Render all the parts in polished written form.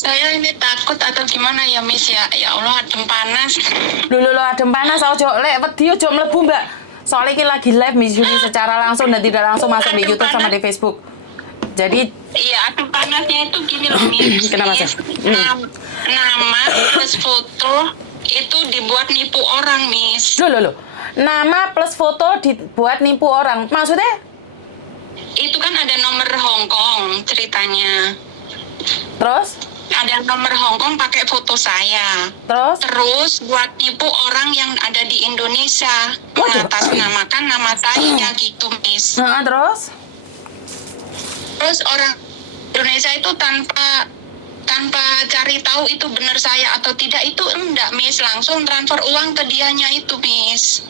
Saya ini takut atau gimana ya, Miss ya? Ya Allah, adem panas. Lho adem panas ojo lek wedi ojo mlebu, Mbak. Soalnya ini lagi live Miss Yuni secara langsung dan tidak langsung masuk di Adem YouTube sama panas. di Facebook. Jadi Iya, adem panasnya itu gini loh, Miss. Kenapa, Miss, Sir? nama plus foto itu dibuat nipu orang, Miss. Loh. Nama plus foto dibuat nipu orang. Maksudnya? Itu kan ada nomor Hongkong ceritanya. Terus? Ada nomor Hongkong pakai foto saya. Terus buat nipu orang yang ada di Indonesia, mengatasnamakan nama saya gitu, Miss. Nah, terus orang Indonesia itu tanpa cari tahu itu benar saya atau tidak, itu enggak, Miss, langsung transfer uang ke dianya itu, Miss.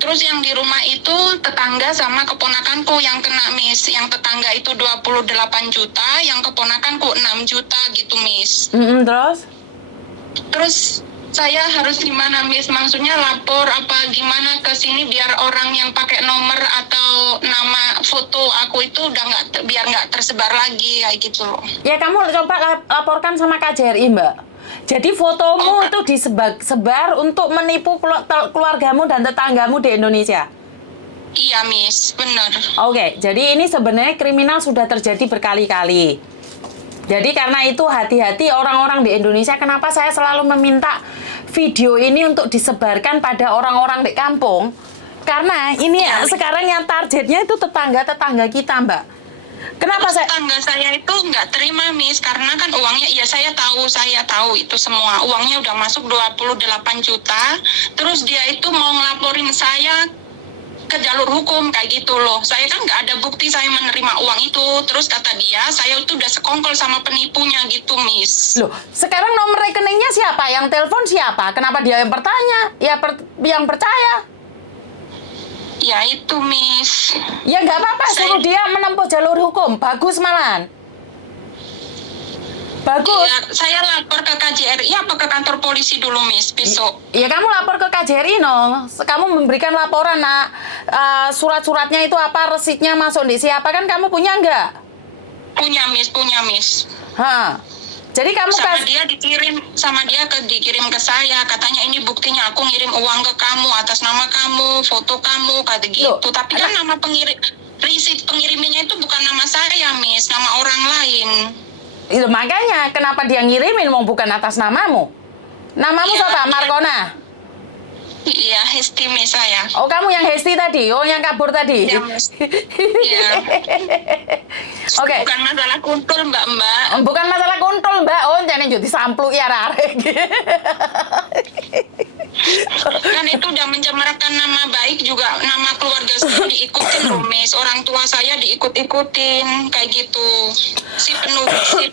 Terus yang di rumah itu tetangga sama keponakanku yang kena, Miss. Yang tetangga itu 28 juta, yang keponakanku 6 juta gitu, Miss. Terus saya harus gimana, Miss? Maksudnya lapor apa gimana ke sini biar orang yang pakai nomor atau nama foto aku itu udah biar nggak tersebar lagi kayak gitu loh. Ya kamu coba laporkan sama KJRI, Mbak. Jadi fotomu itu disebar untuk menipu keluargamu dan tetanggamu di Indonesia. Iya, Miss, benar. Oke, jadi ini sebenarnya kriminal sudah terjadi berkali-kali. Jadi karena itu hati-hati orang-orang di Indonesia. Kenapa saya selalu meminta video ini untuk disebarkan pada orang-orang di kampung? Karena ini sekarang yang targetnya itu tetangga-tetangga kita, Mbak. Kenapa tetangga saya itu nggak terima, Miss, karena kan uangnya, ya saya tahu itu semua. Uangnya udah masuk 28 juta, terus dia itu mau ngelaporin saya ke jalur hukum kayak gitu loh. Saya kan nggak ada bukti saya menerima uang itu. Terus kata dia, saya itu udah sekongkol sama penipunya gitu, Miss. Loh, sekarang nomor rekeningnya siapa? Yang telepon siapa? Kenapa dia yang bertanya? Yang percaya? Ya itu, Miss. Ya nggak apa-apa, suruh dia menempuh jalur hukum. Bagus malahan. Bagus. Ya, saya lapor ke KJRI apa ke kantor polisi dulu, Miss, besok. Ya kamu lapor ke KJRI, no. Kamu memberikan laporan, nak. Surat-suratnya itu apa, resitnya masuk di siapa, kan kamu punya nggak? Punya, Miss. Jadi kamu dikirim ke saya, katanya ini buktinya aku ngirim uang ke kamu atas nama kamu, foto kamu, kata gitu. Loh, tapi kan nama risit pengirimannya itu bukan nama saya, Miss, nama orang lain. Itu makanya kenapa dia ngirimin mau bukan atas namamu? Namamu siapa? Markona? Iya, Hesti, Miss, saya. Oh, kamu yang Hesti tadi? Oh, yang kabur tadi? Iya, Miss. Iya. Oke. Bukan masalah kuntul, Mbak. Bukan masalah kuntul, Mbak. Oh, jangan jadi samplu ya, arek. Kan itu udah mencemarkan nama baik juga, nama keluarga saya diikutin loh, Miss. Orang tua saya diikut-ikutin kayak gitu. Si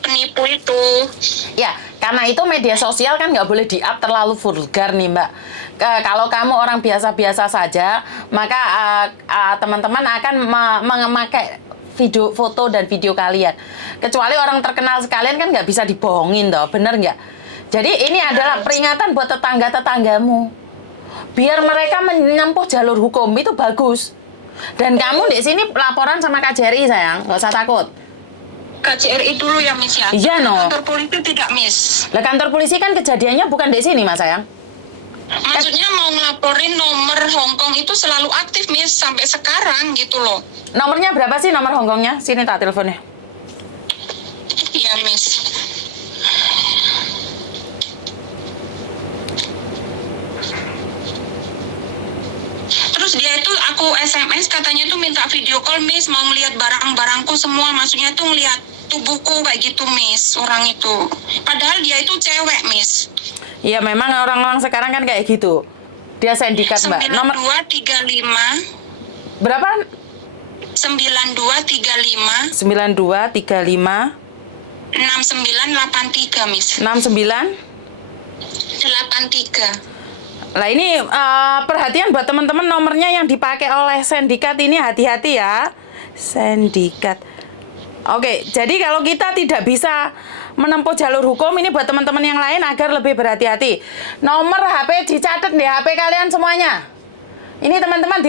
penipu itu. Ya, karena itu media sosial kan nggak boleh di-up terlalu vulgar nih, Mbak. Kalau kamu orang biasa-biasa saja, maka teman-teman akan memakai foto dan video kalian. Kecuali orang terkenal sekalian kan nggak bisa dibohongin toh, bener nggak? Jadi ini adalah peringatan buat tetangga-tetanggamu. Biar mereka menempuh jalur hukum, itu bagus. Dan kamu di sini laporan sama KJRI, sayang, nggak usah takut. KJRI dulu ya, Miss, ya? Iya, no. Kantor polisi tidak, Miss. Lah, kantor polisi kan kejadiannya bukan di sini, Mas, sayang. Maksudnya mau ngelaporin nomor Hongkong itu selalu aktif, Miss, sampai sekarang gitu loh. Nomornya berapa sih nomor Hongkongnya? Sini tak teleponnya. Iya, Miss. Terus dia itu aku SMS katanya tuh minta video call, Miss, mau ngeliat barang-barangku semua, maksudnya tuh ngeliat tubuhku kayak gitu, Miss, orang itu. Padahal dia itu cewek, Miss. Iya, memang orang-orang sekarang kan kayak gitu. Dia sindikat, Mbak. Nomor 9235. Berapa? 9235. 9235. 6983, Miss. 6983. Lah ini perhatian buat teman-teman, nomornya yang dipakai oleh sindikat ini hati-hati ya. Sindikat. Oke, jadi kalau kita tidak bisa menempuh jalur hukum, ini buat teman-teman yang lain agar lebih berhati-hati. Nomor HP dicatat di HP kalian semuanya. Ini teman-teman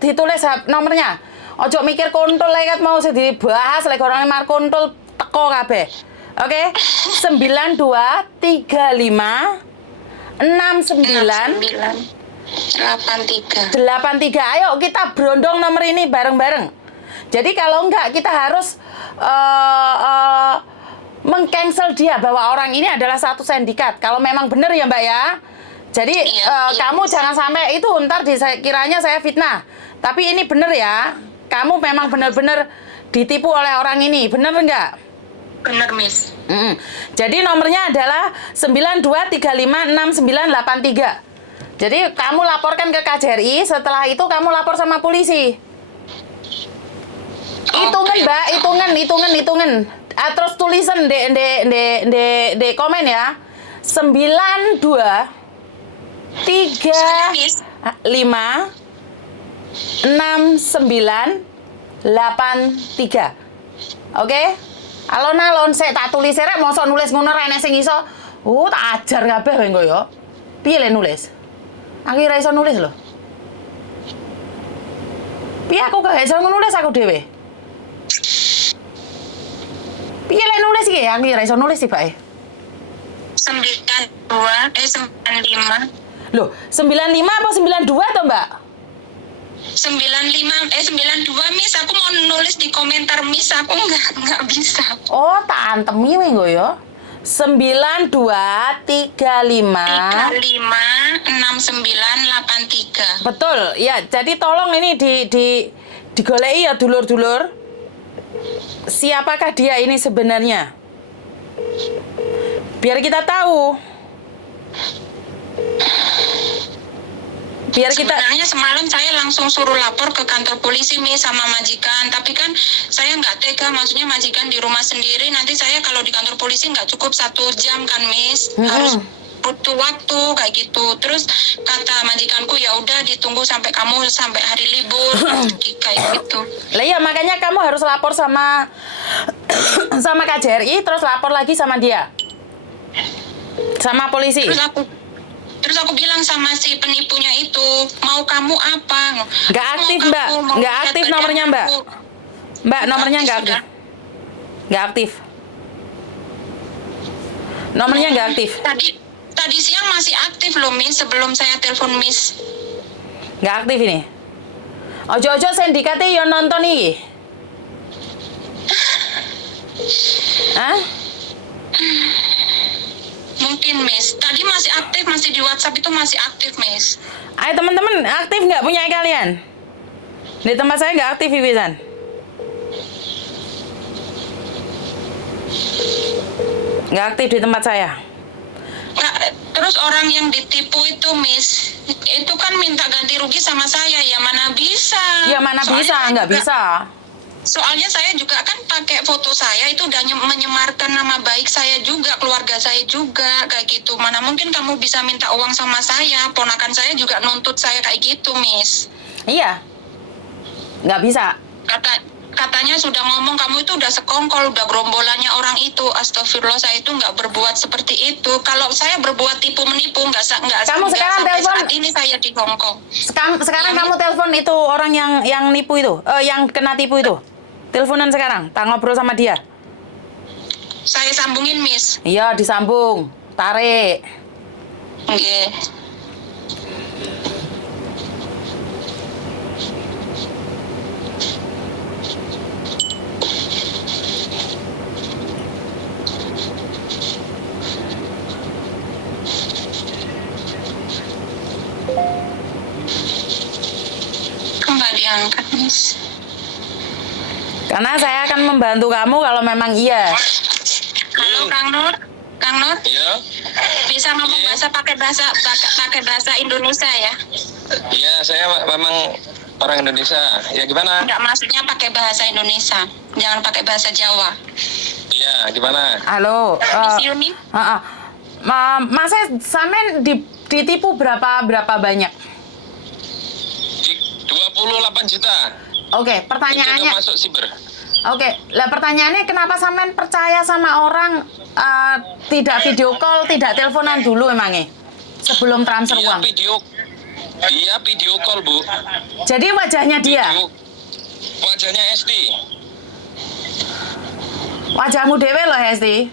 ditulis nomornya. Ojo mikir kontul lewat mau dibahas lek orang mar kontul teko kabeh. Oke, 92356983. Ayo kita berondong nomor ini bareng-bareng. Jadi kalau enggak kita harus meng-cancel dia bahwa orang ini adalah satu sindikat. Kalau memang benar ya Mbak ya. Jadi kamu jangan sampai itu ntar kiranya saya fitnah. Tapi ini benar ya. Kamu memang benar-benar ditipu oleh orang ini. Benar enggak? Benar, Miss. Jadi nomornya adalah 92356983. Jadi kamu laporkan ke KJRI, setelah itu kamu lapor sama polisi. Hitungan Mbak, hitungan. Terus tulisan di komen ya. 92356983. Oke? Alon-alon sik tak tulis rek mosok nulis ngono ra enek sing iso. Tak ajar kabeh kowe engko ya. Piye le nulis? Aku ora iso nulis lho. Piye aku gak iso nulis aku dhewe? Piye le nulis iki? Aku ora iso nulis sih, Pak. 95. Loh, 95 apa 92 toh, Mbak? 92 Miss, aku mau nulis di komentar Miss, aku nggak bisa. Oh, tak antemi we nggo ya. 92356983. Betul, ya. Jadi tolong ini digoleki ya dulur-dulur. Siapakah dia ini sebenarnya? Biar kita tahu. Sebenarnya semalam saya langsung suruh lapor ke kantor polisi Miss sama majikan, tapi kan saya nggak tega, maksudnya majikan di rumah sendiri, nanti saya kalau di kantor polisi nggak cukup 1 jam kan Miss, harus butuh waktu kayak gitu. Terus kata majikanku ya udah ditunggu sampai kamu sampai hari libur kayak gitu. Lah iya makanya kamu harus lapor sama KJRI, terus lapor lagi sama dia, sama polisi. Terus aku bilang sama si penipunya itu, mau kamu apa? Nggak aktif, Mbak. Nggak aktif nomornya, Mbak. Mbak, nomornya nggak aktif. Nggak aktif. Nomornya nggak aktif. Tadi siang masih aktif loh, Miss, sebelum saya telepon Miss. Nggak aktif ini. Ojo-ojo sindikatnya yang nonton nih. Hah? Mungkin Miss, tadi masih aktif, masih di WhatsApp itu masih aktif Miss. Ayo teman-teman, aktif nggak punya kalian? Di tempat saya nggak aktif Ibisan. Nggak aktif di tempat saya. Nggak, terus orang yang ditipu itu Miss, itu kan minta ganti rugi sama saya, ya mana bisa. Ya mana bisa, nggak bisa. Soalnya saya juga kan pakai foto saya itu udah menyemarkan nama baik saya juga, keluarga saya juga kayak gitu. Mana mungkin kamu bisa minta uang sama saya, ponakan saya juga nuntut saya kayak gitu, Miss. Iya, nggak bisa. Katanya sudah ngomong kamu itu udah sekongkol, udah gerombolannya orang itu. Astagfirullah, saya itu nggak berbuat seperti itu. Kalau saya berbuat tipu menipu nggak kamu sekarang telepon saat ini saya di Hongkong. Sekarang kamu telepon itu orang yang nipu itu, yang kena tipu itu. Teleponan sekarang, tak ngobrol sama dia. Saya sambungin, Miss. Iya, disambung. Tarik. Oke. Nggak diangkat, Miss. Karena saya akan membantu kamu kalau memang iya. Halo Kang Nur. Iya. Bisa ngomong pakai bahasa Indonesia ya? Iya, saya memang orang Indonesia. Ya gimana? Enggak, maksudnya pakai bahasa Indonesia. Jangan pakai bahasa Jawa. Iya, gimana? Halo. Miss Yuni? Mas sampean ditipu berapa banyak? 28 juta. Oke, pertanyaannya. Itu udah masuk siber. Oke, lah pertanyaannya kenapa sampean percaya sama orang tidak video call, tidak teleponan dulu emangnya sebelum transfer uang? Iya, video call, Bu. Jadi wajahnya dia? Wajahnya SD. Wajahmu dewe loh, Hesti.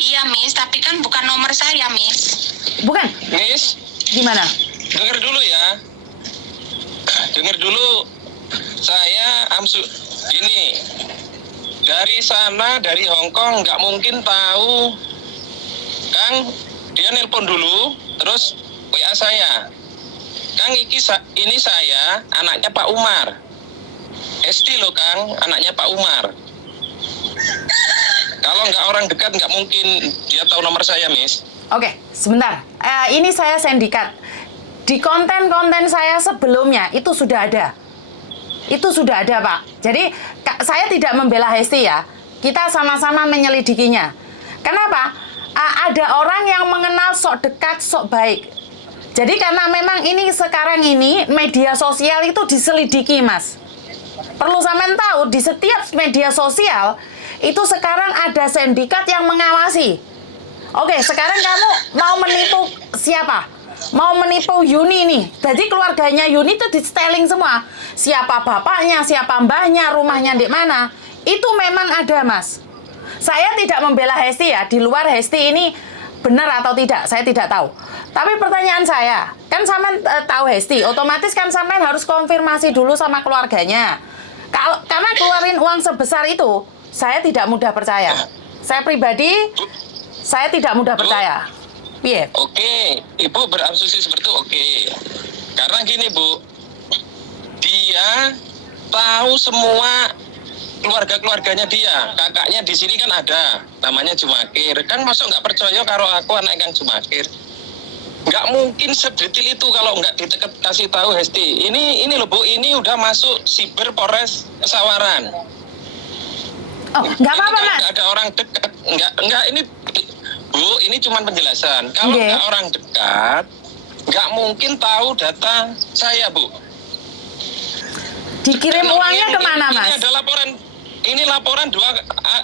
Iya, Miss, tapi kan bukan nomor saya, Miss. Bukan? Miss, Gimana? dengar dulu ya. Dengar dulu. Saya ini dari sana, dari Hong Kong, nggak mungkin tahu. Kang, dia nelpon dulu, terus WA saya. Kang, ini saya, anaknya Pak Umar. Esti loh, Kang, anaknya Pak Umar. Kalau nggak orang dekat, nggak mungkin dia tahu nomor saya, Miss. Oke, sebentar. Ini saya sindikat. Di konten-konten saya sebelumnya itu sudah ada. Itu sudah ada, Pak. Jadi, saya tidak membela Hesti ya. Kita sama-sama menyelidikinya. Kenapa? Ada orang yang mengenal sok dekat, sok baik. Jadi karena memang ini sekarang ini media sosial itu diselidiki, Mas. Perlu sampean tahu, di setiap media sosial itu sekarang ada sindikat yang mengawasi. Oke, sekarang kamu mau menipu siapa? Mau menipu Yuni nih. Jadi keluarganya Yuni itu di-styling semua. Siapa bapaknya, siapa mbahnya, rumahnya di mana. Itu memang ada, Mas. Saya tidak membela Hesti ya. Di luar Hesti ini benar atau tidak, saya tidak tahu. Tapi pertanyaan saya, kan sampean tahu Hesti, otomatis kan sampean harus konfirmasi dulu sama keluarganya. Karena keluarin uang sebesar itu, saya tidak mudah percaya. Saya pribadi, saya tidak mudah percaya. Piye? Oke, Ibu berasumsi seperti itu oke. Karena gini, Bu, dia tahu semua keluarganya dia. Kakaknya di sini kan ada, namanya Jumakir. Kan masuk nggak percaya kalau aku anak Kang Jumakir. Nggak mungkin sedetail itu kalau nggak kasih tahu Hesti. Ini loh, Bu, ini udah masuk siber Polres Pesawaran. Oh, nggak apa-apa, Mas. Nggak ada orang dekat. Nggak ini, Bu, ini cuma penjelasan. Kalau nggak orang dekat, nggak mungkin tahu data saya, Bu. Dikirim uangnya kemana, Mas? Ini ada laporan. Ini laporan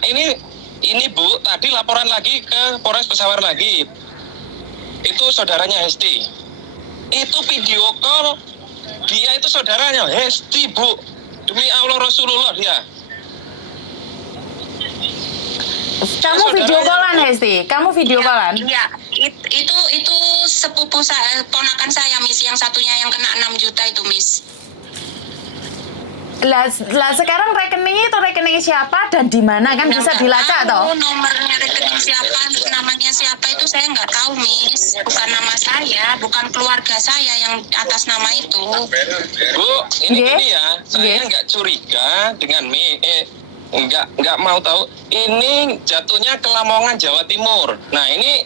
ini Bu, tadi laporan lagi ke Polres Pesawaran lagi. Itu saudaranya Hesti. Itu video call, dia itu saudaranya Hesti, Bu. Demi Allah Rasulullah dia. Kamu video callan, Hesti? Kamu video callan? Iya, itu sepupu saya, ponakan saya, Miss, yang satunya yang kena 6 juta itu, Miss. Lah sekarang rekeningnya itu rekening siapa dan di mana kan bisa dilacak toh? Nomornya rekening siapa, namanya siapa itu saya nggak tahu, Miss. Bukan nama saya, bukan keluarga saya yang atas nama itu. Bu, ini ya, saya nggak curiga dengan nggak mau tahu. Ini jatuhnya ke Lamongan, Jawa Timur. Nah, ini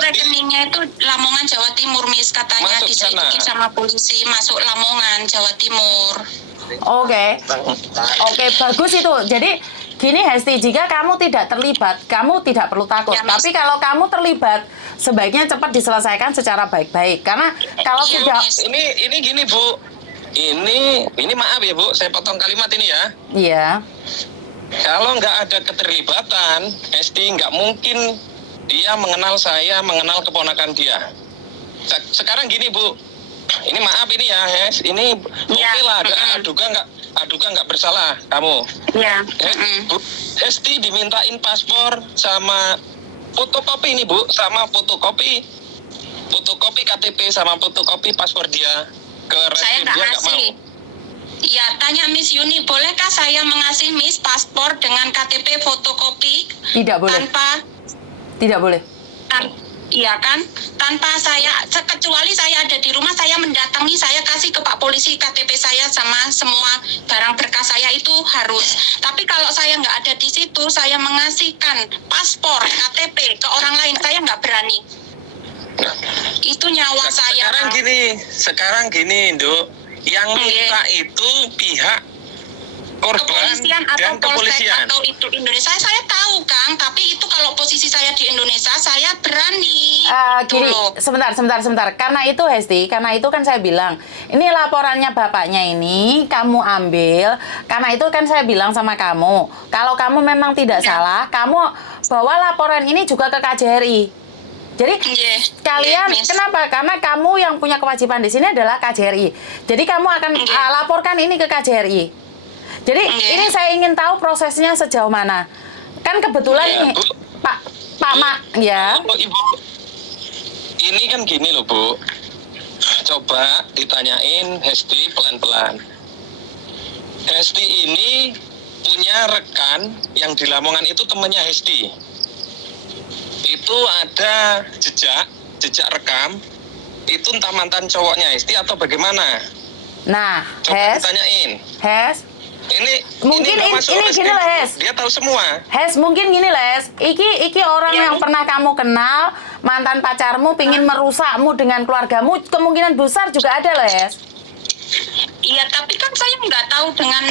rekeningnya itu Lamongan, Jawa Timur, Miss. Katanya diselidiki sama polisi, masuk Lamongan, Jawa Timur. Oke, bagus itu. Jadi gini Hesti, jika kamu tidak terlibat, kamu tidak perlu takut. Ya, tapi kalau kamu terlibat, sebaiknya cepat diselesaikan secara baik-baik. Karena kalau sudah ini gini, Bu. Ini maaf ya, Bu, saya potong kalimat ini ya. Iya. Kalau nggak ada keterlibatan, Hesti nggak mungkin dia mengenal saya, mengenal keponakan dia. Sekarang gini, Bu. Ini maaf ini ya, Hes. Ini oke lah, aduga nggak bersalah kamu. Iya. Hesti dimintain paspor sama fotokopi ini, Bu, sama fotokopi KTP sama fotokopi paspor dia ke saya nggak ngasih. Iya, tanya Miss Yuni, bolehkah saya mengasih Miss paspor dengan KTP fotokopi? Tidak boleh. Tidak boleh. Iya kan, tanpa saya, kecuali saya ada di rumah, saya mendatangi, saya kasih ke Pak Polisi KTP saya sama semua barang berkas saya itu harus. Tapi kalau saya nggak ada di situ, saya mengasihkan paspor, KTP ke orang lain, saya nggak berani. Itu nyawa saya. Sekarang gini, Nduk, yang minta itu pihak korban kepolisian dan kepolisian atau itu Indonesia, saya tahu Kang, tapi itu kalau posisi saya di Indonesia saya berani. Gini, sebentar. Karena itu Hesti, karena itu kan saya bilang, ini laporannya bapaknya ini kamu ambil. Karena itu kan saya bilang sama kamu, kalau kamu memang tidak salah, kamu bawa laporan ini juga ke KJRI. Jadi kalian kenapa? Karena kamu yang punya kewajiban di sini adalah KJRI. Jadi kamu akan laporkan ini ke KJRI. Jadi ini saya ingin tahu prosesnya sejauh mana. Kan kebetulan nih Pak ya. Oh, Ibu, ini kan gini loh Bu. Coba ditanyain Hesti pelan-pelan. Hesti ini punya rekan yang di Lamongan itu temannya Hesti. Itu ada jejak rekam. Itu entah mantan cowoknya Hesti atau bagaimana? Nah, Coba ditanyain. Ini mungkin ini gini lah, Hes. Dia tahu semua. Hes, mungkin gini Les, iki orang yang pernah kamu kenal, mantan pacarmu pingin merusakmu dengan keluargamu, kemungkinan besar juga ada loh, Hes. Iya, tapi kan saya nggak tahu dengan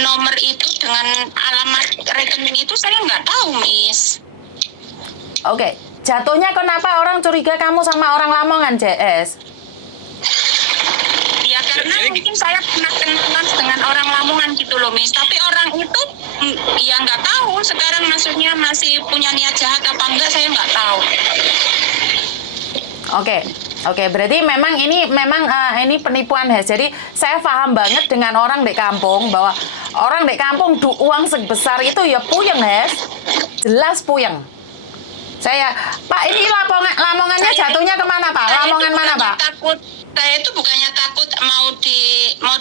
nomor itu, dengan alamat rekening itu saya nggak tahu, Miss. Oke, jatuhnya kenapa orang curiga kamu sama orang Lamongan, JS? Ya karena mungkin saya pernah kenalan dengan orang Lamongan gitu loh, Miss. Tapi orang itu ya nggak tahu sekarang maksudnya masih punya niat jahat apa enggak, saya nggak tahu. Oke, berarti memang ini penipuan, Hes. Jadi saya paham banget dengan orang di kampung bahwa orang di kampung uang sebesar itu ya puyeng, Hes. Jelas puyeng. Pak, ini Lamongannya jatuhnya kemana, Pak? Lamongan mana, Pak? Saya itu bukannya takut mau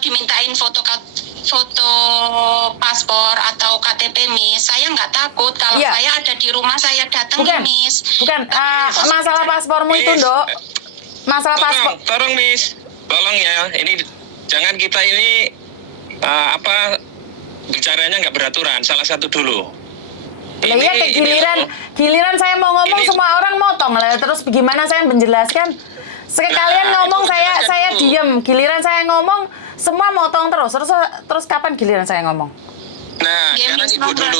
dimintain foto paspor atau KTP, Miss. Saya nggak takut kalau saya ada di rumah, saya datang, Miss. Bukan, masalah paspormu itu, Dok. Masalah paspor. Tolong, Miss. Tolong ya. Ini jangan kita ini bicaranya nggak beraturan. Salah satu dulu. Iya, giliran saya mau ngomong semua orang motong lah. Terus gimana saya menjelaskan? Sekalian ngomong saya diem. Giliran saya ngomong semua motong terus kapan giliran saya ngomong? Nah, sekarang Ibu dulu.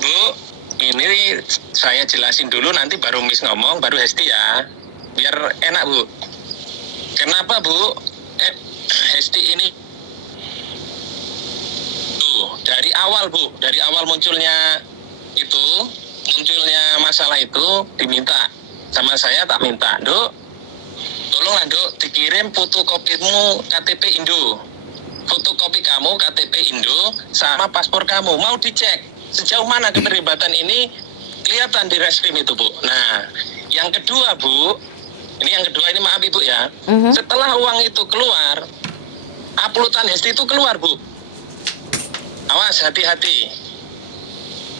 Bu, ini saya jelasin dulu, nanti baru Miss ngomong, baru Hesti ya. Biar enak, Bu. Kenapa, Bu? Hesti ini dari awal, Bu, dari awal munculnya masalah itu diminta sama saya, tak minta, Dok, tolonglah, Dok, dikirim fotokopimu KTP Indo, fotokopi kamu KTP Indo sama paspor kamu, mau dicek sejauh mana keterlibatan ini kelihatan di reskrim itu, Bu. Nah, yang kedua, Bu, ini maaf Ibu ya, setelah uang itu keluar, uploadan Hesti itu keluar, Bu. Awas, hati-hati.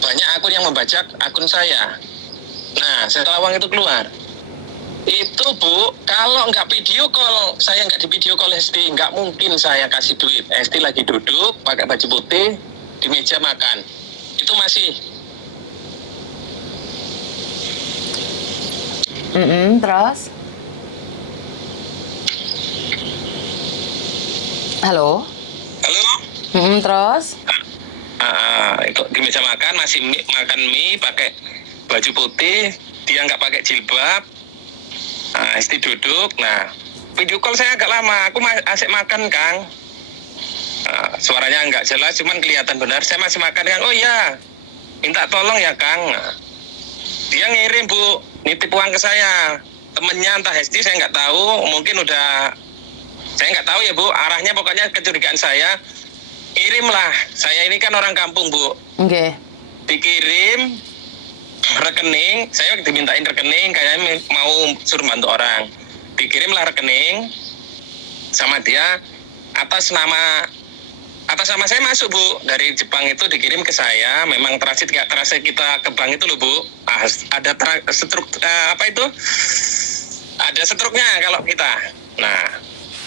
Banyak akun yang membajak akun saya. Nah, setelah uang itu keluar, itu Bu, kalau nggak video call, saya nggak di video call Hesti, nggak mungkin saya kasih duit. Hesti lagi duduk, pakai baju putih, di meja makan. Itu masih. Terus? Halo? Terus? Itu di meja makan, masih makan mie, pakai baju putih, dia nggak pakai jilbab. Hesti duduk. Nah, video call saya agak lama, aku asik makan, Kang. Suaranya nggak jelas, cuman kelihatan benar. Saya masih makan, Kang. Oh iya, minta tolong ya, Kang. Dia ngirim, Bu, nitip uang ke saya. Temennya entah Hesti, saya nggak tahu. Mungkin saya nggak tahu ya, Bu. Arahnya pokoknya kecurigaan saya. Kirimlah. Saya ini kan orang kampung, Bu. Oke. Dikirim rekening, saya dimintain rekening, kayaknya mau suruh bantu orang. Dikirimlah rekening sama dia atas nama saya masuk, Bu. Dari Jepang itu dikirim ke saya, memang transit kita ke bank itu loh, Bu. Ada ada struknya kalau kita. Nah,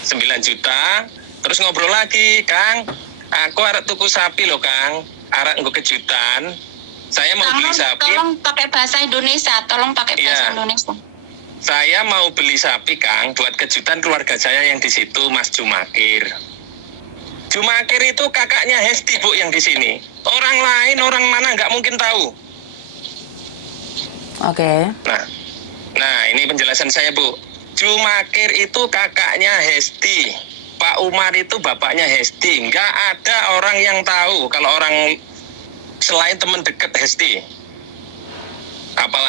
9 juta, terus ngobrol lagi, Kang. Aku arek tuku sapi loh, Kang. Arek nggo kejutan. Saya mau beli sapi. Tolong pakai bahasa Indonesia. Indonesia. Saya mau beli sapi, Kang, buat kejutan keluarga saya yang di situ, Mas Jumakir. Jumakir itu kakaknya Hesti, Bu, yang di sini. Orang lain, orang mana nggak mungkin tahu. Oke. Nah, ini penjelasan saya, Bu. Jumakir itu kakaknya Hesti. Pak Umar itu bapaknya Hesti. Nggak ada orang yang tahu kalau orang selain teman dekat Hesti.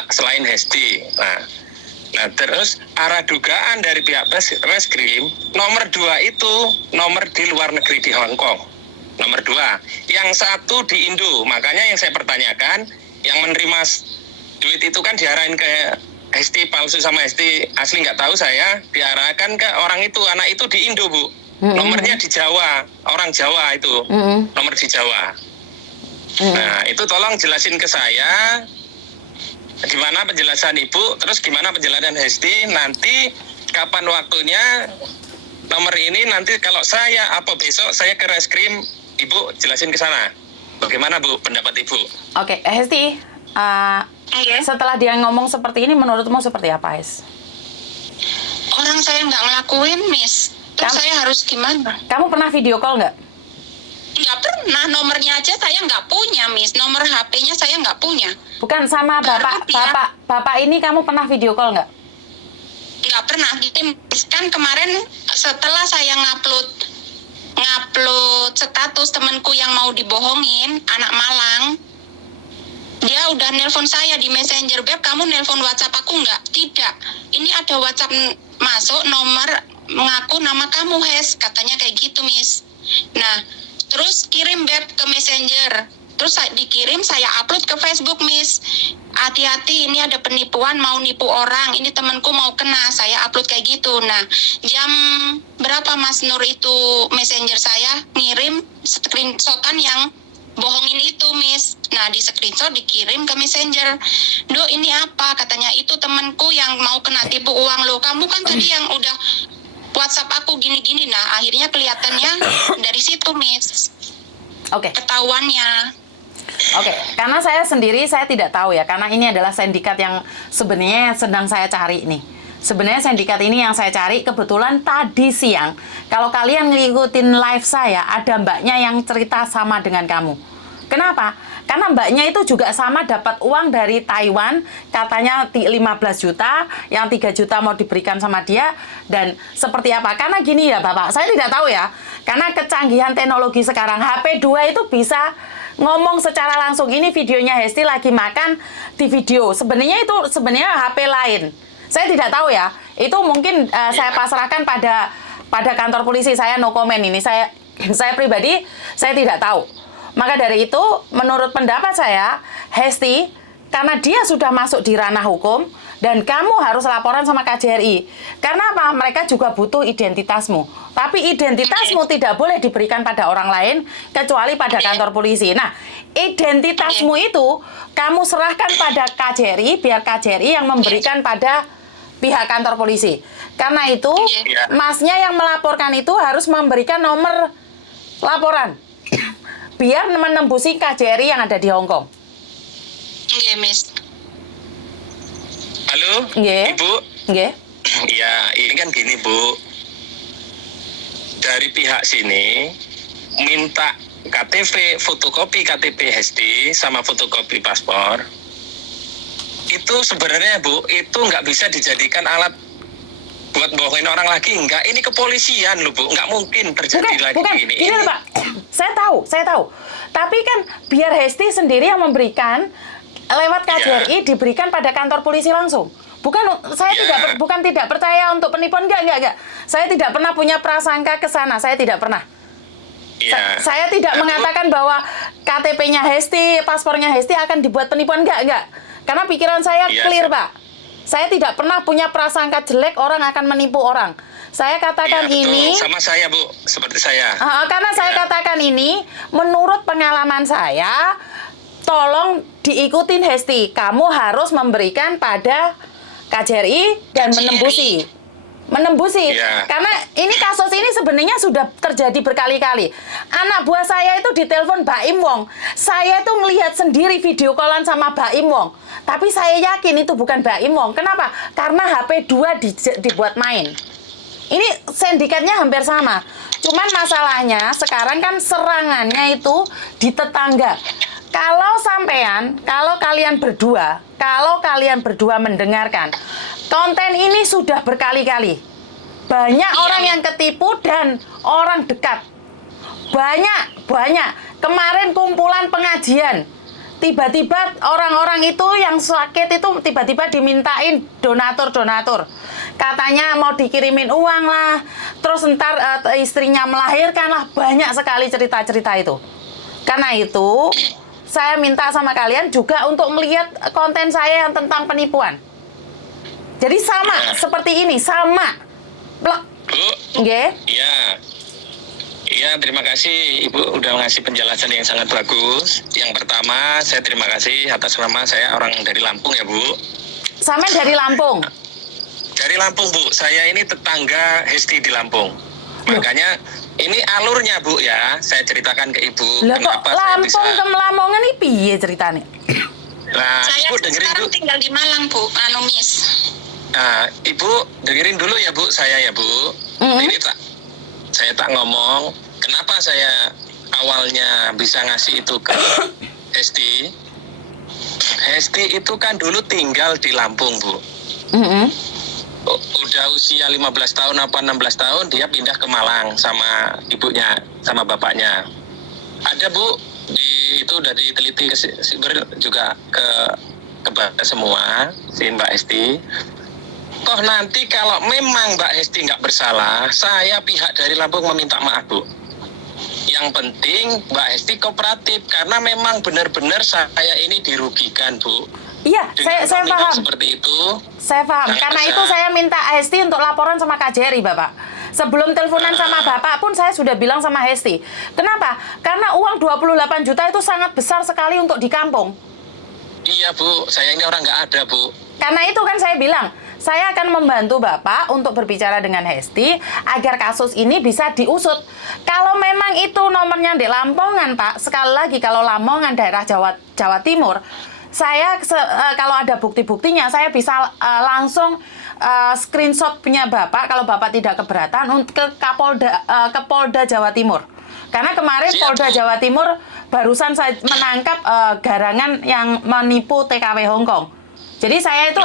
Selain Hesti. Nah, terus arah dugaan dari pihak reskrim, nomor 2 itu nomor di luar negeri di Hong Kong. Nomor 2. Yang 1 di Indo. Makanya yang saya pertanyakan, yang menerima duit itu kan diarahin ke Hesti palsu sama Hesti asli nggak tahu saya, diarahkan ke orang itu, anak itu di Indo Bu, nomornya di Jawa, orang Jawa itu, nomor di Jawa. Nah itu tolong jelasin ke saya gimana penjelasan Ibu, terus gimana penjelasan Hesti, nanti kapan waktunya nomor ini, nanti kalau saya apa besok saya ke reskrim, Ibu jelasin ke sana. Bagaimana Bu pendapat Ibu? Oke, Hesti, setelah dia ngomong seperti ini, menurutmu seperti apa, Hes? Orang saya nggak ngelakuin, Miss. Terus saya harus gimana? Kamu pernah video call nggak? Nggak pernah, nomornya aja saya nggak punya, Miss. Nomor HP-nya saya nggak punya. Bukan sama bapak ini kamu pernah video call nggak? Nggak pernah. Gitu, kan kemarin setelah saya ngupload status temanku yang mau dibohongin, anak Malang, dia udah nelpon saya di Messenger, Beb, kamu nelpon WhatsApp aku nggak? Tidak. Ini ada WhatsApp masuk, nomor mengaku nama kamu, Hes. Katanya kayak gitu, Miss. Nah, terus kirim, Beb, ke Messenger. Terus dikirim, saya upload ke Facebook, Miss. Hati-hati, ini ada penipuan, mau nipu orang. Ini temanku mau kena, saya upload kayak gitu. Nah, jam berapa Mas Nur itu Messenger saya ngirim screenshotan yang bohongin itu, Miss. Nah, di screenshot dikirim ke Messenger. Duh, ini apa? Katanya itu temanku yang mau kena tipu uang lo. Kamu kan tadi yang udah WhatsApp aku gini-gini. Nah, akhirnya kelihatannya dari situ, Miss. Oke. Ketahuannya. Oke, karena saya sendiri saya tidak tahu ya, karena ini adalah sindikat yang sebenarnya sedang saya cari nih. Sebenarnya sindikat ini yang saya cari kebetulan tadi siang. Kalau kalian ngikutin live saya, ada mbaknya yang cerita sama dengan kamu. Kenapa? Karena mbaknya itu juga sama dapat uang dari Taiwan, katanya 15 juta, yang 3 juta mau diberikan sama dia, dan seperti apa? Karena gini ya Bapak, saya tidak tahu ya, karena kecanggihan teknologi sekarang, HP 2 itu bisa ngomong secara langsung. Ini videonya Hesti lagi makan di video, sebenarnya itu HP lain. Saya tidak tahu ya, itu mungkin saya pasrahkan pada kantor polisi, saya no comment ini, saya pribadi, saya tidak tahu. Maka dari itu, menurut pendapat saya, Hesti, karena dia sudah masuk di ranah hukum, dan kamu harus laporan sama KJRI. Karena apa? Mereka juga butuh identitasmu. Tapi identitasmu tidak boleh diberikan pada orang lain, kecuali pada kantor polisi. Nah, identitasmu itu, kamu serahkan pada KJRI, biar KJRI yang memberikan pada pihak kantor polisi. Karena itu, masnya yang melaporkan itu harus memberikan nomor laporan. Biar menembusi KJRI yang ada di Hong Kong. Iya, Miss. Halo, Nggih. Ibu. Nggih. Ya, ini kan gini, Bu. Dari pihak sini minta KTP, fotokopi KTP Hesti sama fotokopi paspor. Itu sebenarnya, Bu, itu nggak bisa dijadikan alat buat bohongin orang lagi. Enggak, ini kepolisian loh, Bu. Nggak mungkin terjadi lagi ini. Ini Pak, saya tahu. Tapi kan biar Hesti sendiri yang memberikan, lewat KJRI diberikan pada kantor polisi langsung. Bukan tidak percaya untuk penipuan, enggak. Saya tidak pernah punya prasangka ke sana, saya tidak pernah. Saya tidak mengatakan bahwa KTP-nya Hesti, paspornya Hesti akan dibuat penipuan, enggak. Karena pikiran saya clear, Pak. Saya tidak pernah punya prasangka jelek orang akan menipu orang. Saya katakan ini sama saya, Bu, seperti saya. Karena saya katakan ini menurut pengalaman saya, tolong diikutin Hesti. Kamu harus memberikan pada KJRI dan menembusi. Karena ini kasus ini sebenarnya sudah terjadi berkali-kali. Anak buah saya itu ditelepon Mbak Im Wong. Saya itu melihat sendiri video callan sama Mbak Im Wong. Tapi saya yakin itu bukan Mbak Im Wong. Kenapa? Karena HP 2 dibuat main. Ini sindikatnya hampir sama. Cuman masalahnya sekarang kan serangannya itu di tetangga. Kalau kalian berdua mendengarkan, konten ini sudah berkali-kali. Banyak orang yang ketipu dan orang dekat. Banyak. Kemarin kumpulan pengajian. Tiba-tiba orang-orang itu yang sakit itu tiba-tiba dimintain donatur. Katanya mau dikirimin uang lah. Terus ntar istrinya melahirkan lah. Banyak sekali cerita-cerita itu. Karena itu, saya minta sama kalian juga untuk melihat konten saya yang tentang penipuan. Jadi sama seperti ini, sama. Blok. Bu. Nggih. Iya. Iya, terima kasih Ibu udah ngasih penjelasan yang sangat bagus. Yang pertama, saya terima kasih atas nama saya orang dari Lampung ya, Bu. Sampai dari Lampung. Dari Lampung, Bu. Saya ini tetangga Hesti di Lampung. Makanya ini alurnya, Bu ya. Saya ceritakan ke Ibu Lah kok Lampung ke Lamongan ini piye ceritanya? Nah, Saya Ibu dengerin, sekarang Bu. tinggal di Malang, Bu, Miss. Nah, Ibu dengerin dulu ya, Bu, saya ya, Bu. Ini saya tak ngomong, kenapa saya awalnya bisa ngasih itu ke Hesti. Hesti itu kan dulu tinggal di Lampung, Bu. Udah usia 15 tahun apa 16 tahun dia pindah ke Malang sama ibunya, sama bapaknya. Ada, Bu, itu udah diteliti juga ke semua si Mbak Hesti. Toh nanti kalau memang Mbak Hesti nggak bersalah, saya pihak dari Lampung meminta maaf, Bu. Yang penting Mbak Hesti kooperatif, karena memang benar-benar saya ini dirugikan, Bu. Iya, saya paham. Seperti itu. Saya paham. Karena itu saya minta Hesti untuk laporan sama KJRI, Bapak. Sebelum teleponan sama Bapak pun saya sudah bilang sama Hesti. Kenapa? Karena uang 28 juta itu sangat besar sekali untuk di kampung. Iya, Bu. Saya ini orang nggak ada, Bu. Karena itu kan saya bilang, saya akan membantu Bapak untuk berbicara dengan Hesti agar kasus ini bisa diusut. Kalau memang itu nomornya di Lamongan, Pak, sekali lagi kalau Lamongan daerah Jawa Timur, saya kalau ada bukti-buktinya saya bisa langsung screenshot punya Bapak kalau Bapak tidak keberatan ke Polda Jawa Timur. Karena kemarin Polda Jawa Timur barusan saya menangkap garangan yang menipu TKW Hongkong. Jadi saya itu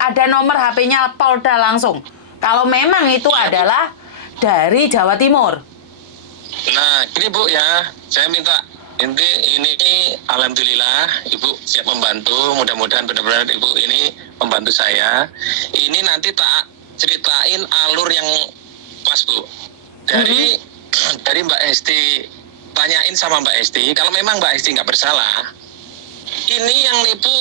ada nomor HP-nya Polda langsung. Kalau memang itu adalah dari Jawa Timur. Nah, gini, Bu ya, saya minta ini alhamdulillah Ibu siap membantu. Mudah-mudahan benar-benar Ibu ini membantu saya. Ini nanti tak ceritain alur yang pas, Bu. Dari Mbak Hesti, tanyain sama Mbak Hesti, kalau memang Mbak Hesti nggak bersalah, ini yang nipu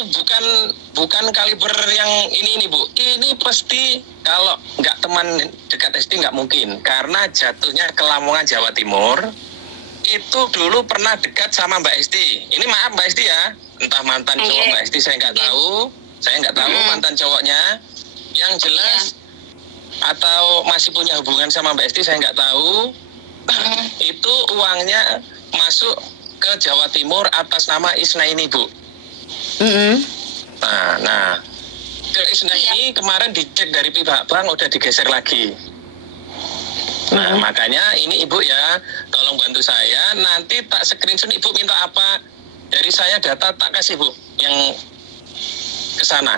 bukan kaliber yang ini, Bu. Ini pasti kalau nggak teman dekat Hesti nggak mungkin, karena jatuhnya ke Lamongan Jawa Timur itu dulu pernah dekat sama Mbak Hesti. Ini maaf Mbak Hesti ya, entah mantan cowok Mbak Hesti saya nggak tahu mantan cowoknya. Yang jelas atau masih punya hubungan sama Mbak Hesti saya nggak tahu. Itu uangnya masuk ke Jawa Timur atas nama Isna ini, Bu. Nah, ke Isna ini kemarin dicek dari pihak bank udah digeser lagi. Nah, makanya ini Ibu ya, tolong bantu saya. Nanti tak screenshot Ibu minta apa dari saya, data tak kasih, Bu, yang ke sana.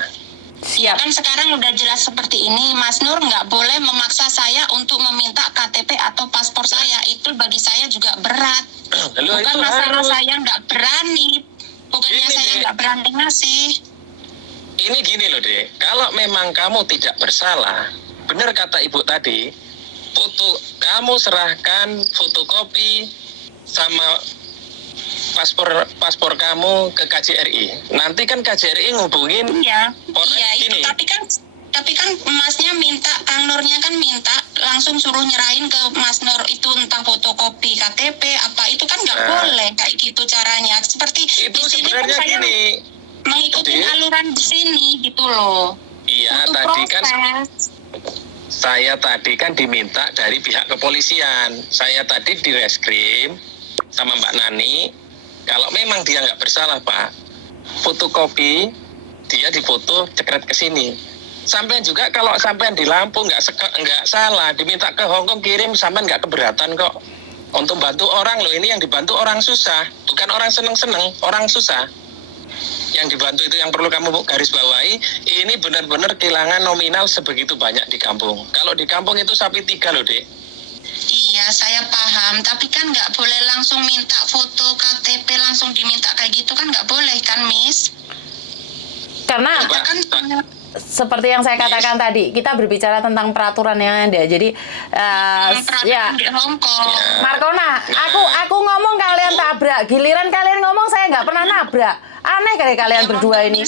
Ya kan sekarang udah jelas seperti ini, Mas Nur nggak boleh memaksa saya untuk meminta KTP atau paspor saya. Itu bagi saya juga berat. Bukan masalah saya nggak berani, bukannya saya nggak berani ngasih. Ini gini loh, Dek. Kalau memang kamu tidak bersalah, benar kata Ibu tadi, kamu serahkan fotokopi sama paspor kamu ke KJRI. Nanti kan KJRI ngubungin itu tapi kan Masnya minta, Kang Nurnya kan minta langsung suruh nyerahin ke Mas Nur itu entah fotokopi KTP apa, itu kan nggak boleh kayak gitu caranya. Seperti itu di sini sebenarnya kan saya mengikuti aluran di sini gitu loh. Iya, tadi kan saya tadi kan diminta dari pihak kepolisian. Saya tadi di reskrim sama Mbak Nani, kalau memang dia nggak bersalah, Pak, fotokopi dia difoto cekret ke sini. Sampai juga kalau sampean di Lampung nggak salah, diminta ke Hongkong kirim, sampean nggak keberatan kok. Untuk bantu orang loh, ini yang dibantu orang susah, bukan orang seneng-seneng, orang susah. Yang dibantu itu yang perlu kamu garis bawahi, ini benar-benar kehilangan nominal sebegitu banyak di kampung. Kalau di kampung itu sapi 3 loh, Dek. Iya, saya paham. Tapi kan nggak boleh langsung minta foto KTP, langsung diminta kayak gitu kan nggak boleh kan, Miss? Karena seperti yang saya katakan tadi, kita berbicara tentang peraturan yang ada. Jadi ya, di Hongkong. Markona, aku ngomong kalian tabrak, giliran kalian ngomong saya nggak pernah nabrak. Aneh kali kalian berdua ini.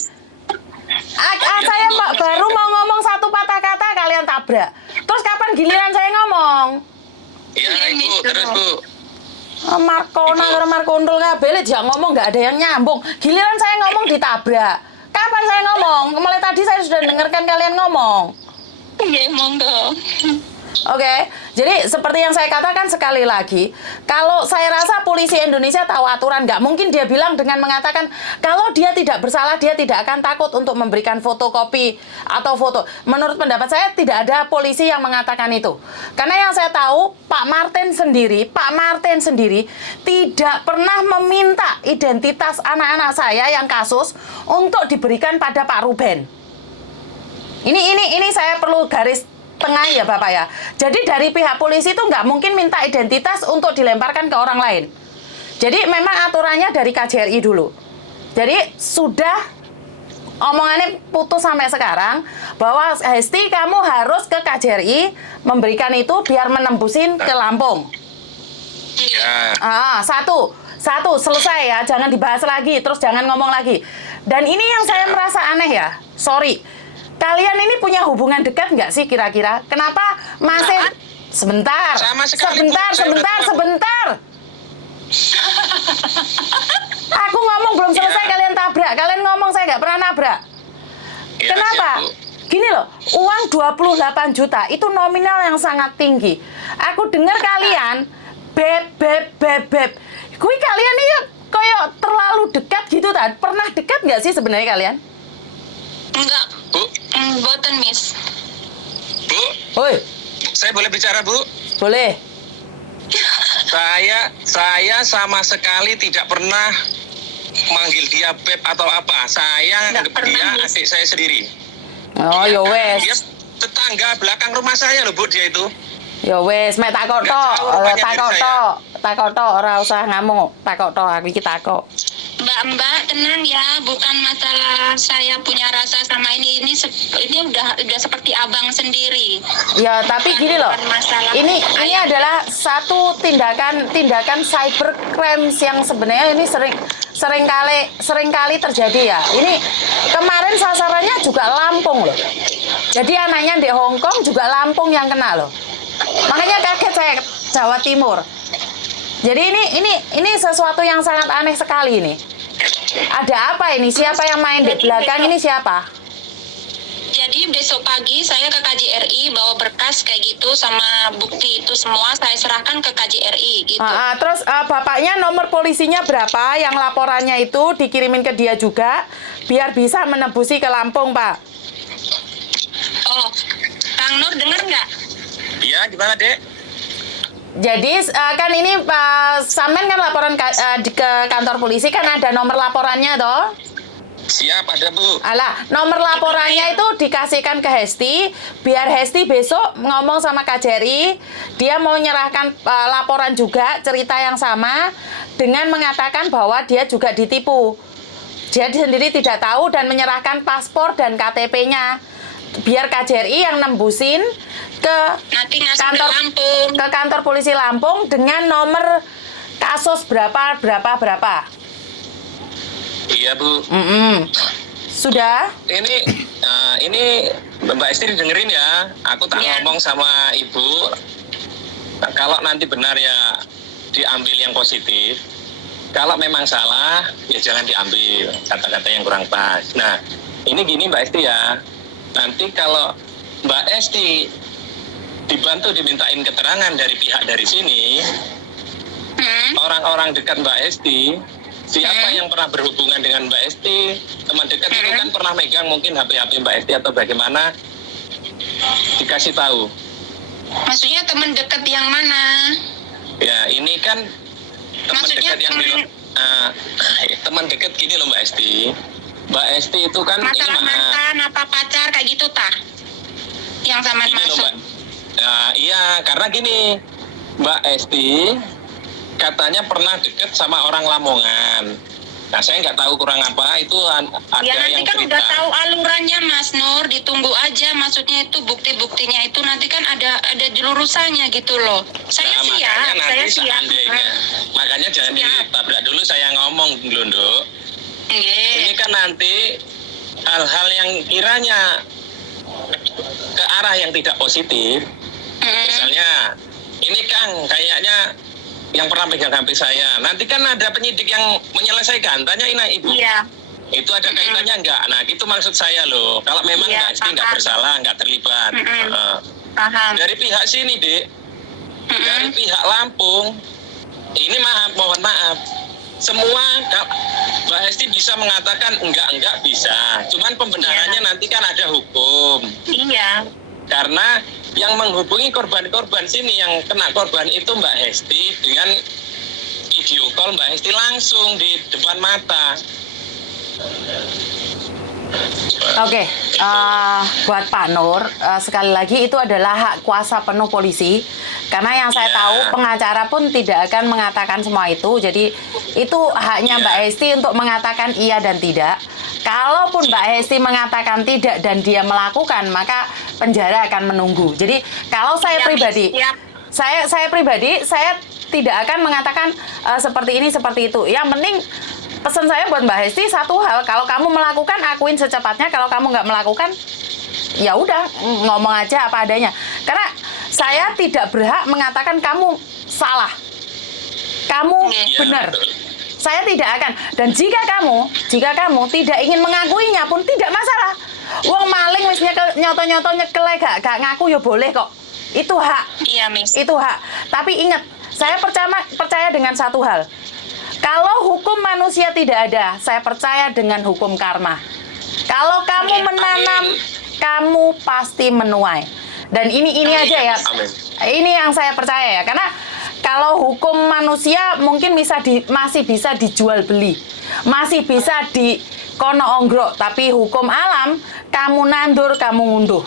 Saya baru mau ngomong satu patah kata kalian tabrak. Terus kapan giliran saya ngomong? Iya Ibu, terus Bu. Markona karo Markondol kabeh jangan ngomong nggak ada yang nyambung. Giliran saya ngomong ditabrak. Kapan saya ngomong? Mulai tadi saya sudah dengarkan kalian ngomong. Iya, monggo. Oke, jadi seperti yang saya katakan sekali lagi, kalau saya rasa polisi Indonesia tahu aturan, nggak mungkin dia bilang dengan mengatakan kalau dia tidak bersalah, dia tidak akan takut untuk memberikan fotokopi atau foto. Menurut pendapat saya, tidak ada polisi yang mengatakan itu. Karena yang saya tahu, Pak Martin sendiri tidak pernah meminta identitas anak-anak saya yang kasus untuk diberikan pada Pak Ruben. Ini saya perlu garis tengah ya Bapak ya. Jadi dari pihak polisi itu nggak mungkin minta identitas untuk dilemparkan ke orang lain. Jadi memang aturannya dari KJRI dulu. Jadi sudah omongannya putus sampai sekarang bahwa Hesti kamu harus ke KJRI memberikan itu biar menembusin ke Lampung. Satu selesai ya, jangan dibahas lagi, terus jangan ngomong lagi. Dan ini yang saya merasa aneh ya, sorry. Kalian ini punya hubungan dekat nggak sih kira-kira? Kenapa masih sebentar? Sebentar. Aku ngomong belum selesai kalian tabrak. Kalian ngomong saya nggak pernah nabrak. Kenapa? Gini loh, uang 28 juta itu nominal yang sangat tinggi. Aku dengar kalian beb. Kui kalian ini kayak terlalu dekat gitu kan? Pernah dekat nggak sih sebenarnya kalian? Enggak. Bu. Boten, Miss. Bu. Oi. Saya boleh bicara, Bu? Boleh. Saya sama sekali tidak pernah manggil dia beb atau apa. Saya anggap dia adik saya sendiri. Oh, ya wes. Dia tetangga belakang rumah saya loh, Bu, dia itu. Ya wes, mek takok tok, ora usah ngamuk. Takok tok, aku iki takok. Mbak tenang ya, bukan masalah saya punya rasa sama ini udah seperti abang sendiri. Ya, tapi gini loh. Ini adalah satu tindakan cybercrime yang sebenarnya ini sering kali terjadi ya. Ini kemarin sasarannya juga Lampung loh. Jadi anaknya di Hongkong juga Lampung yang kena loh. Makanya kaget saya Jawa Timur. Jadi ini sesuatu yang sangat aneh sekali ini. Ada apa ini? Siapa yang main di belakang ini siapa? Jadi besok pagi saya ke KJRI bawa berkas kayak gitu sama bukti itu semua saya serahkan ke KJRI gitu. Terus bapaknya nomor polisinya berapa yang laporannya itu dikirimin ke dia juga biar bisa menembusi ke Lampung, Pak. Oh, Kang Nur dengar nggak? Iya, gimana, Dek? Jadi kan ini Pak Samen kan laporan ke kantor polisi kan ada nomor laporannya toh? Siap, ada Bu. Alah, nomor laporannya itu dikasihkan ke Hesti biar Hesti besok ngomong sama KJRI dia mau menyerahkan laporan juga cerita yang sama dengan mengatakan bahwa dia juga ditipu. Dia sendiri tidak tahu dan menyerahkan paspor dan KTP-nya biar KJRI yang nembusin ke kantor polisi Lampung dengan nomor kasus berapa. Iya, Bu. Sudah? Ini Mbak Estri dengerin ya. Aku tak ngomong sama Ibu. Kalau nanti benar ya diambil yang positif. Kalau memang salah ya jangan diambil kata-kata yang kurang pas. Nah, ini gini Mbak Estri ya. Nanti kalau Mbak Esti dibantu dimintain keterangan dari pihak dari sini, orang-orang dekat Mbak Esti, siapa yang pernah berhubungan dengan Mbak Esti, teman dekat itu kan pernah megang mungkin HP Mbak Esti atau bagaimana, dikasih tahu. Maksudnya teman dekat yang mana? Ya ini kan teman dekat yang teman dekat gini loh Mbak Esti. Mbak Esti itu kan masalah mantan apa pacar kayak gitu tak? Yang zaman masuk. Iya, karena gini, Mbak Esti katanya pernah deket sama orang Lamongan. Nah, saya nggak tahu kurang apa, itu ada Ya nanti yang kan cerita. udah tahu alurannya Mas Nur, ditunggu aja. Maksudnya itu bukti-buktinya itu nanti kan ada lurusannya gitu loh. Saya Nah, siap, makanya saya nanti siap. seandainya, makanya jangan Siap. ditabrak dulu, saya ngomong dulu, Nduk. Ini kan nanti hal-hal yang kiranya ke arah yang tidak positif. Misalnya, ini Kang, kayaknya yang pernah pegang HP saya. Nanti kan ada penyidik yang menyelesaikan. Tanyain Ibu. Iya. Itu ada kaitannya enggak? Nah, itu maksud saya loh. Kalau memang Iya, Mbak Esti nggak paham. bersalah, nggak terlibat. Paham. Dari pihak sini, Dek. Dari pihak Lampung, ini mohon maaf. Semua Mbak Esti bisa mengatakan enggak bisa. Cuman pembenarannya nanti kan ada hukum. Iya. Karena yang menghubungi korban-korban sini, yang kena korban itu Mbak Hesti dengan video call Mbak Hesti langsung di depan mata. Oke, buat Pak Nur, sekali lagi itu adalah hak kuasa penuh polisi. Karena yang saya tahu pengacara pun tidak akan mengatakan semua itu. Jadi itu haknya Mbak Hesti untuk mengatakan iya dan tidak. Kalaupun Mbak Hesti mengatakan tidak dan dia melakukan, maka penjara akan menunggu. Jadi kalau saya pribadi, saya pribadi saya tidak akan mengatakan seperti ini seperti itu. Yang penting pesan saya buat Mbak Hesti satu hal, kalau kamu melakukan akuin secepatnya, kalau kamu nggak melakukan ya udah ngomong aja apa adanya. Karena saya tidak berhak mengatakan kamu salah, kamu benar. Saya tidak akan. Dan jika kamu tidak ingin mengakuinya pun tidak masalah. Wong maling wis nyoto-nyoto nyekel gak ngaku ya boleh kok. Itu hak. Iya, Miss. Itu hak. Tapi ingat, saya percaya dengan satu hal. Kalau hukum manusia tidak ada, saya percaya dengan hukum karma. Kalau kamu menanam, kamu pasti menuai. Dan ini aja ya. Ini yang saya percaya ya. Karena kalau hukum manusia mungkin masih bisa dijual beli. Masih bisa dikono ongrok. Tapi hukum alam, kamu nandur, kamu ngunduh.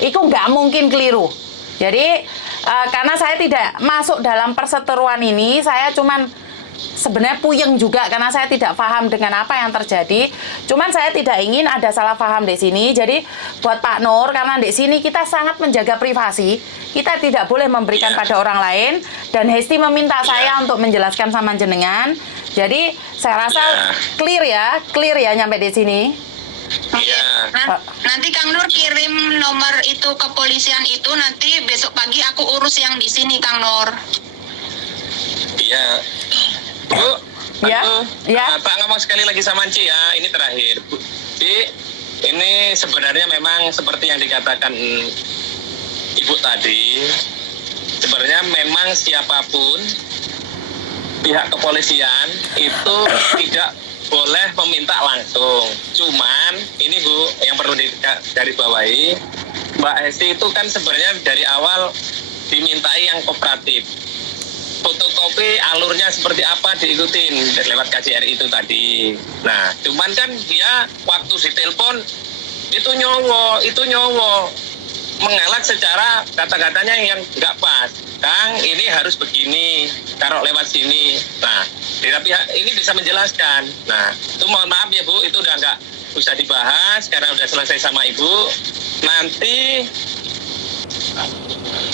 Itu nggak mungkin keliru. Jadi, karena saya tidak masuk dalam perseteruan ini, saya cuman sebenarnya puyeng juga karena saya tidak paham dengan apa yang terjadi. Cuman saya tidak ingin ada salah paham di sini. Jadi buat Pak Nur, karena di sini kita sangat menjaga privasi, kita tidak boleh memberikan pada orang lain. Dan Hesti meminta saya untuk menjelaskan sama jenengan. Jadi saya rasa clear ya nyampe di sini. Iya. Nanti Kang Nur kirim nomor itu ke polisian itu, nanti besok pagi aku urus yang di sini Kang Nur. Iya. Bu, Ya, Pak ngomong sekali lagi sama Ci ya, ini terakhir. Bu, Ci, ini sebenarnya memang seperti yang dikatakan Ibu tadi, sebenarnya memang siapapun pihak kepolisian itu tidak boleh meminta langsung. Cuman ini Bu, yang perlu digarisbawahi, Mbak Hesti itu kan sebenarnya dari awal dimintai yang kooperatif. Fotokopi alurnya seperti apa diikutin lewat KJRI itu tadi. Nah, cuman kan dia waktu ditelepon itu nyowo mengalah secara kata-katanya yang nggak pas. Kang, ini harus begini, taruh lewat sini. Nah, dari pihak ini bisa menjelaskan. Nah, itu mohon maaf ya Bu, itu udah nggak usah dibahas karena udah selesai sama Ibu.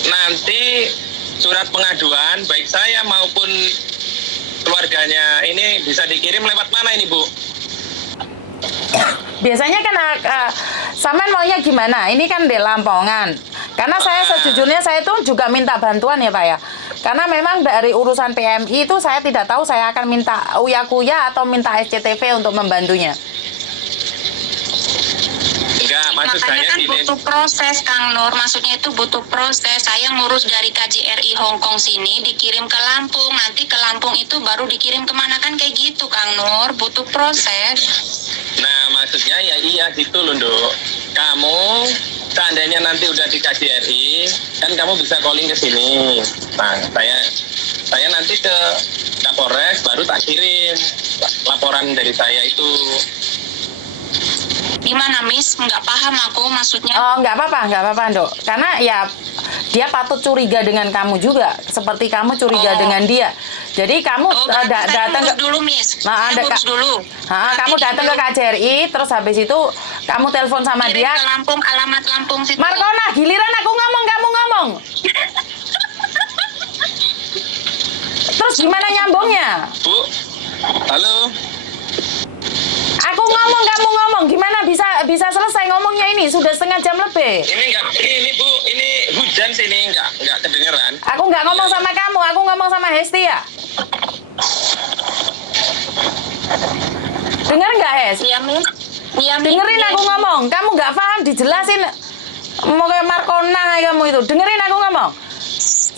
Nanti surat pengaduan baik saya maupun keluarganya ini bisa dikirim lewat mana ini Bu? Biasanya kan Saman maunya gimana? Ini kan di Lampongan. Karena saya sejujurnya saya itu juga minta bantuan ya Pak ya. Karena memang dari urusan PMI itu saya tidak tahu saya akan minta Uya-Kuya atau minta SCTV untuk membantunya. Maksud makanya saya kan butuh proses Kang Nur, maksudnya itu butuh proses. Saya ngurus dari KJRI Hongkong sini dikirim ke Lampung, nanti ke Lampung itu baru dikirim kemana, kan kayak gitu Kang Nur, butuh proses. Nah maksudnya ya iya gitu loh Nduk. Kamu seandainya nanti udah di KJRI kan kamu bisa calling ke sini. Nah saya nanti ke Kapolres baru tak kirim laporan dari saya itu. Gimana Miss? Nggak paham aku maksudnya. Oh, nggak apa-apa Dok. Karena ya dia patut curiga dengan kamu juga, seperti kamu curiga dengan dia. Jadi kamu datang ke dulu, Miss. Nah, Saya urus dulu. Kamu datang ke KJRI, terus habis itu kamu telepon sama Kirim dia. ke Lampung, alamat Lampung situ. Markona, giliran aku ngomong, kamu ngomong. Terus gimana nyambungnya? Bu, halo. Aku ngomong, kamu ngomong. Gimana bisa selesai ngomongnya ini? Sudah setengah jam lebih. Ini Bu, ini hujan sini enggak kedengeran. Aku nggak ngomong sama kamu, aku ngomong sama Hesti ya. Dengar nggak, Hes? Iya, Miss. Iya, Miss. Dengerin aku ngomong. Kamu nggak paham, dijelasin. Mau kayak Markona kamu itu. Dengerin aku ngomong.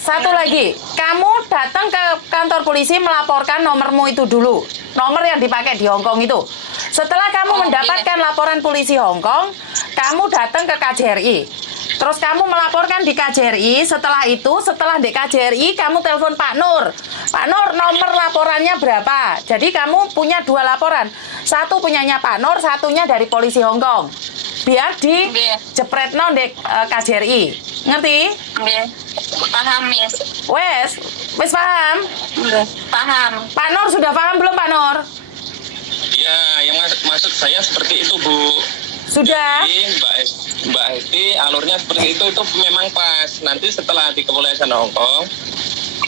Satu lagi, kamu datang ke kantor polisi melaporkan nomormu itu dulu. Nomor yang dipakai di Hongkong itu. Setelah kamu mendapatkan laporan polisi Hongkong, kamu datang ke KJRI. Terus kamu melaporkan di KJRI, setelah di KJRI, kamu telepon Pak Nur. Pak Nur, nomor laporannya berapa? Jadi kamu punya 2 laporan. Satu punyanya Pak Nur, satunya dari polisi Hongkong. Biar di jepretno di KJRI. Ngerti? Paham, Miss. Wes paham? Paham. Pak Nur sudah paham belum, Pak Nur? Ya, yang maksud saya seperti itu, Bu. Sudah? Jadi Mbak Hesti alurnya seperti itu memang pas. Nanti setelah di kepolisian Hongkong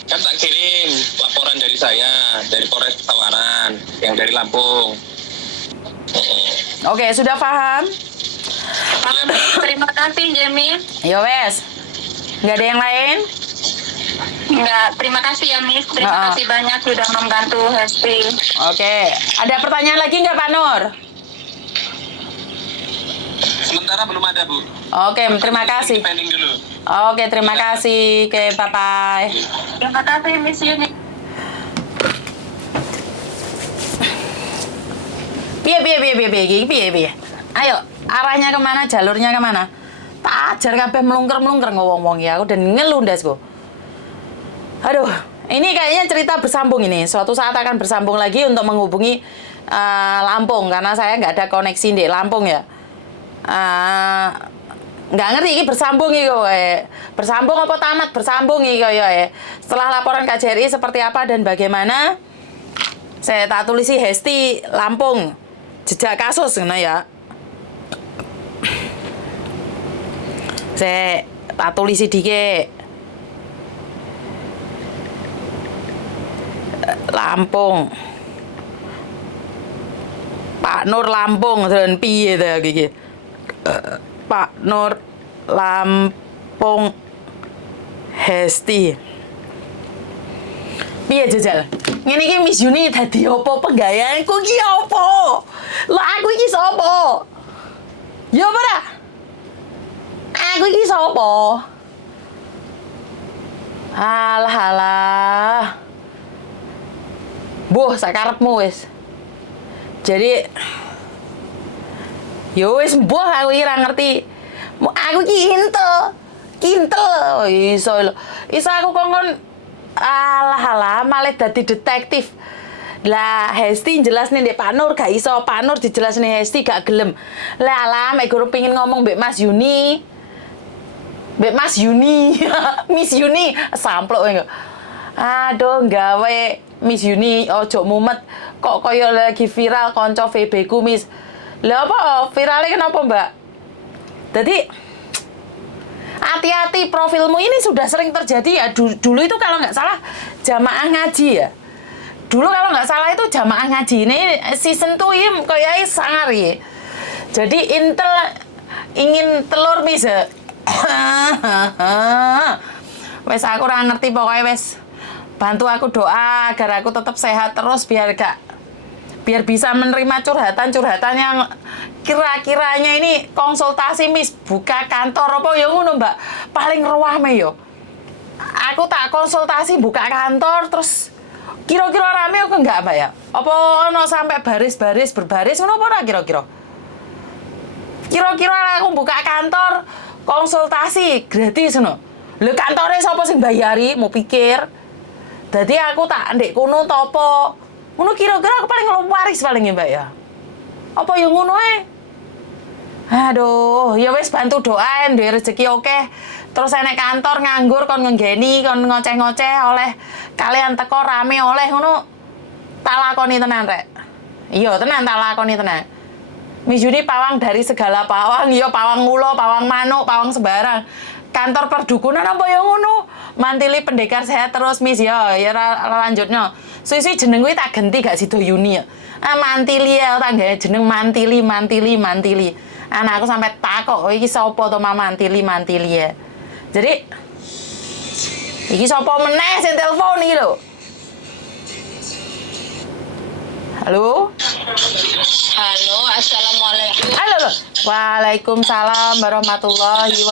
kan tak kirim laporan dari saya, dari Polres Tawaran yang dari Lampung. Oke, sudah paham? Paham. Terima kasih, Jamie. Yo wes. Nggak ada yang lain? Enggak, terima kasih ya, Miss. Terima kasih banyak sudah membantu Hesti. Oke, ada pertanyaan lagi nggak, Pak Nur? Sementara belum ada, Bu. Oke, terima kasih. Pending dulu. Oke, terima kasih. Oke, bye-bye. Terima kasih, Miss Yuni. Piye. Ayo, arahnya kemana, jalurnya kemana? Tak ajar kabeh melungker-melungker ngomong ya, aku dan ngelundas kok. Aduh, ini kayaknya cerita bersambung ini. Suatu saat akan bersambung lagi untuk menghubungi Lampung, karena saya nggak ada koneksi di Lampung ya. Nggak ngerti ini bersambung iki kowe. Bersambung apa tamat bersambung iki kowe. Setelah laporan KJRI seperti apa dan bagaimana, saya tak tulisi Hesti Lampung jejak kasus ngono ya. Saya tak tulisi dikit. Lampung. Pak Nur Lampung dan piye ta iki? Pak Nur Lampung Hesti. Piye jajal? Ngene iki Miss Yuni dadi apa penggayaanku ki apa? Lah aku iki sapa? Ya apa ora? Aku iki sapa? Alah. Boh, sakarepmu wis. Jadi yo wis mbuh aku iki ora ngerti. Aku iki kintel. Oh, iso aku kongkon alah malah dadi detektif. Lah Hesti jelas nih Dek Pak Nur gak iso, Pak Nur dijelasne Hesti gak gelem. Lah alah mek guru pengin ngomong mbek Mas Yuni. Mbek Mas Yuni. Miss Yuni samplok kowe. Aduh gawe Miss Yuni ojo mumet kok kaya lagi viral konco VB ku Miss. Lah apa viralnya kenapa Mbak? Jadi hati-hati, profilmu ini sudah sering terjadi ya. Dulu itu kalau nggak salah jamaah ngaji ya. Dulu kalau nggak salah itu jamaah ngaji. Ini season 2 ini kayaknya sangar ya. Jadi Intel ingin telur Miss. Wes aku ora ngerti pokoknya wes. Bantu aku doa agar aku tetap sehat terus biar bisa menerima curhatan yang kira-kiranya ini konsultasi Miss buka kantor apa ya ngono Mbak. Paling ruame yo. Aku tak konsultasi buka kantor terus kira-kira rame apa enggak Mbak ya? Apa ono sampai baris-baris berbaris ngono apa ora kira-kira? Kira-kira aku buka kantor konsultasi gratis ngono. Lho kantore sapa sing bayari mau pikir? Dadi aku tak ndek kono ta apa? Ngono kira-kira aku paling waris paling ya, Mbak ya. Apa yang ngono ae? Aduh, ya wis bantu doain duwe rezeki oke. Terus enek kantor nganggur kon ngenggeni kon ngoceh-ngoceh oleh kalian teko rame oleh ngono tak lakoni tenan rek. Iya tenan tak lakoni tenan. Mijuni pawang dari segala pawang, iya pawang ulo, pawang manuk, pawang sembarang. Kantor perdukunan apa ya ngono? Mantili pendekar sehat terus Miss ya lanjutnya. Suwi-suwi jeneng kuwi tak ganti gak sido Yuni ya. Mantili ya tak gawe jeneng mantili. Anakku sampai takok iki sapa to mantili ya. Jadi iki sapa meneh sing telepon iki lho. Halo? Halo, assalamualaikum. Halo. Waalaikumsalam warahmatullahi